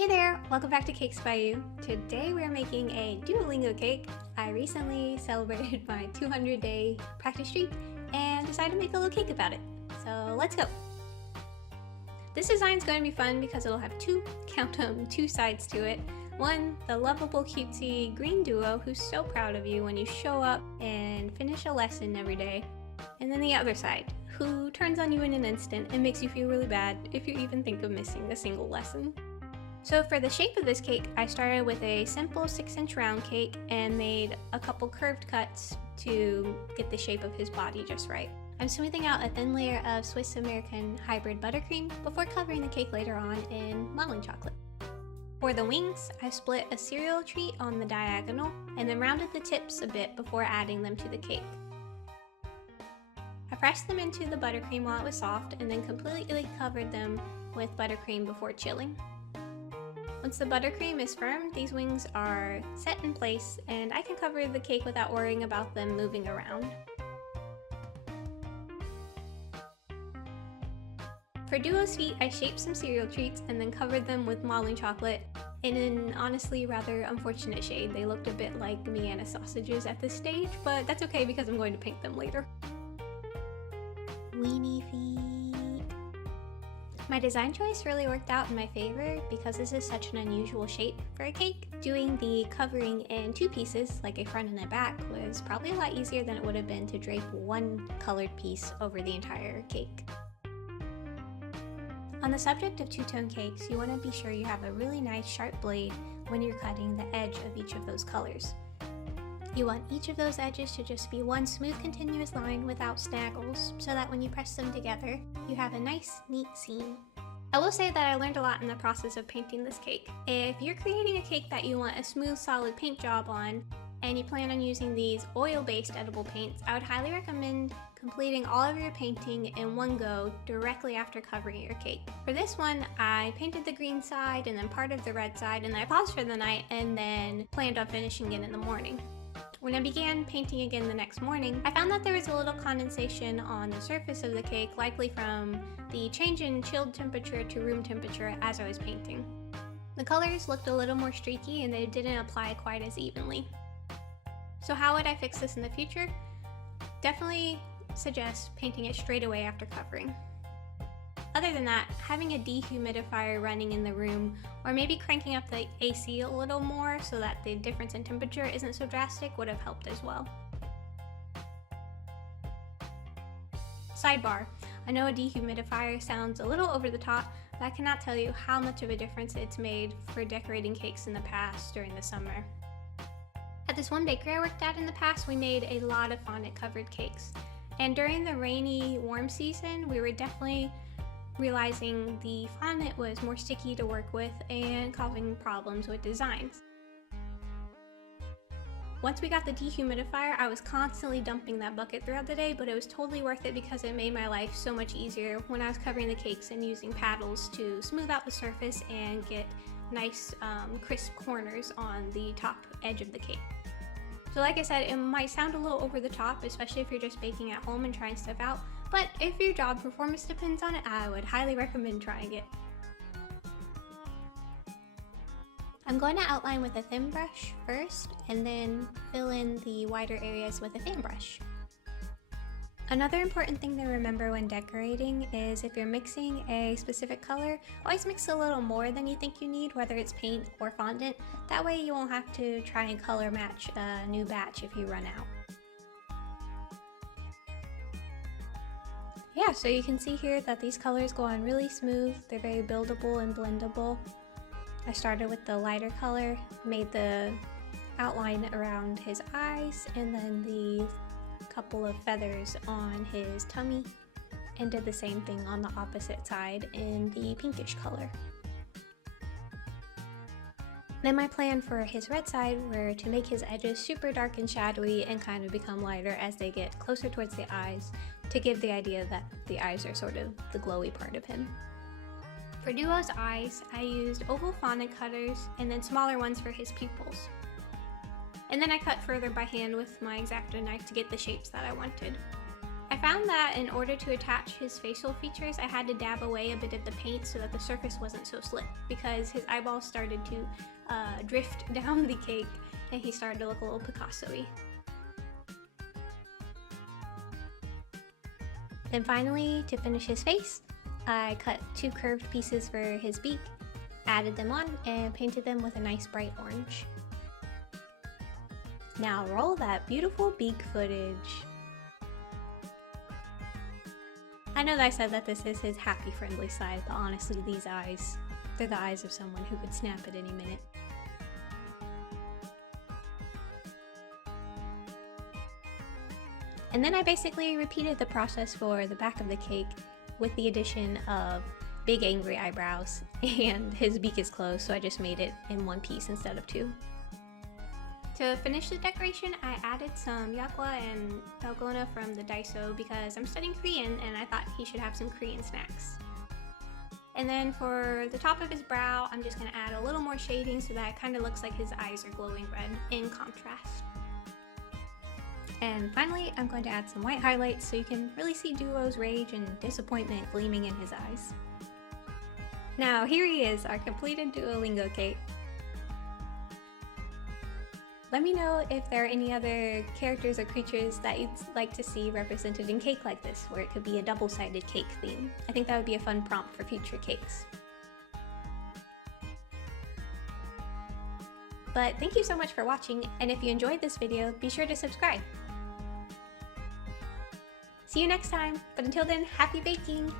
Hey there, welcome back to Cakes by You. Today we're making a Duolingo cake. I recently celebrated my 200-day practice streak and decided to make a little cake about it. So let's go. This design is going to be fun because it'll have two sides to it. One, the lovable cutesy green duo who's so proud of you when you show up and finish a lesson every day. And then the other side, who turns on you in an instant and makes you feel really bad if you even think of missing a single lesson. So for the shape of this cake, I started with a simple 6-inch round cake and made a couple curved cuts to get the shape of his body just right. I'm smoothing out a thin layer of Swiss American hybrid buttercream before covering the cake later on in modeling chocolate. For the wings, I split a cereal treat on the diagonal and then rounded the tips a bit before adding them to the cake. I pressed them into the buttercream while it was soft and then completely covered them with buttercream before chilling. Once the buttercream is firm, these wings are set in place and I can cover the cake without worrying about them moving around. For Duo's feet, I shaped some cereal treats and then covered them with modeling chocolate in an honestly rather unfortunate shade. They looked a bit like Vienna sausages at this stage, but that's okay because I'm going to paint them later. Weenie feet. My design choice really worked out in my favor because this is such an unusual shape for a cake. Doing the covering in two pieces, like a front and a back, was probably a lot easier than it would have been to drape one colored piece over the entire cake. On the subject of two-tone cakes, you want to be sure you have a really nice sharp blade when you're cutting the edge of each of those colors. You want each of those edges to just be one smooth continuous line without snaggles, so that when you press them together, you have a nice, neat seam. I will say that I learned a lot in the process of painting this cake. If you're creating a cake that you want a smooth, solid paint job on, and you plan on using these oil-based edible paints, I would highly recommend completing all of your painting in one go directly after covering your cake. For this one, I painted the green side and then part of the red side, and then I paused for the night and then planned on finishing it in the morning. When I began painting again the next morning, I found that there was a little condensation on the surface of the cake, likely from the change in chilled temperature to room temperature as I was painting. The colors looked a little more streaky and they didn't apply quite as evenly. So how would I fix this in the future? Definitely suggest painting it straight away after covering. Other than that, having a dehumidifier running in the room, or maybe cranking up the AC a little more so that the difference in temperature isn't so drastic, would have helped as well. Sidebar, I know a dehumidifier sounds a little over the top, but I cannot tell you how much of a difference it's made for decorating cakes in the past during the summer. At this one bakery I worked at in the past, we made a lot of fondant covered cakes. And during the rainy, warm season, we were definitely realizing the fondant was more sticky to work with and causing problems with designs. Once we got the dehumidifier, I was constantly dumping that bucket throughout the day, but it was totally worth it because it made my life so much easier when I was covering the cakes and using paddles to smooth out the surface and get nice crisp corners on the top edge of the cake. So like I said, it might sound a little over the top, especially if you're just baking at home and trying stuff out, but if your job performance depends on it, I would highly recommend trying it. I'm going to outline with a thin brush first, and then fill in the wider areas with a fan brush. Another important thing to remember when decorating is if you're mixing a specific color, always mix a little more than you think you need, whether it's paint or fondant. That way you won't have to try and color match a new batch if you run out. Yeah, so you can see here that these colors go on really smooth. They're very buildable and blendable. I started with the lighter color, made the outline around his eyes, and then the couple of feathers on his tummy, and did the same thing on the opposite side in the pinkish color. Then my plan for his red side were to make his edges super dark and shadowy and kind of become lighter as they get closer towards the eyes, to give the idea that the eyes are sort of the glowy part of him. For Duo's eyes, I used oval fondant cutters and then smaller ones for his pupils. And then I cut further by hand with my X-Acto knife to get the shapes that I wanted. I found that in order to attach his facial features, I had to dab away a bit of the paint so that the surface wasn't so slick, because his eyeballs started to drift down the cake and he started to look a little Picasso-y. Then finally, to finish his face, I cut 2 curved pieces for his beak, added them on, and painted them with a nice bright orange. Now roll that beautiful beak footage. I know that I said that this is his happy, friendly side, but honestly, these eyes, they're the eyes of someone who could snap at any minute. And then I basically repeated the process for the back of the cake with the addition of big angry eyebrows, and his beak is closed, so I just made it in 1 piece instead of 2. To finish the decoration, I added some yakgwa and dalgona from the Daiso because I'm studying Korean and I thought he should have some Korean snacks. And then for the top of his brow, I'm just going to add a little more shading so that it kind of looks like his eyes are glowing red in contrast. And finally, I'm going to add some white highlights so you can really see Duo's rage and disappointment gleaming in his eyes. Now here he is, our completed Duolingo cake. Let me know if there are any other characters or creatures that you'd like to see represented in cake like this, where it could be a double-sided cake theme. I think that would be a fun prompt for future cakes. But thank you so much for watching, and if you enjoyed this video, be sure to subscribe. See you next time, but until then, happy baking!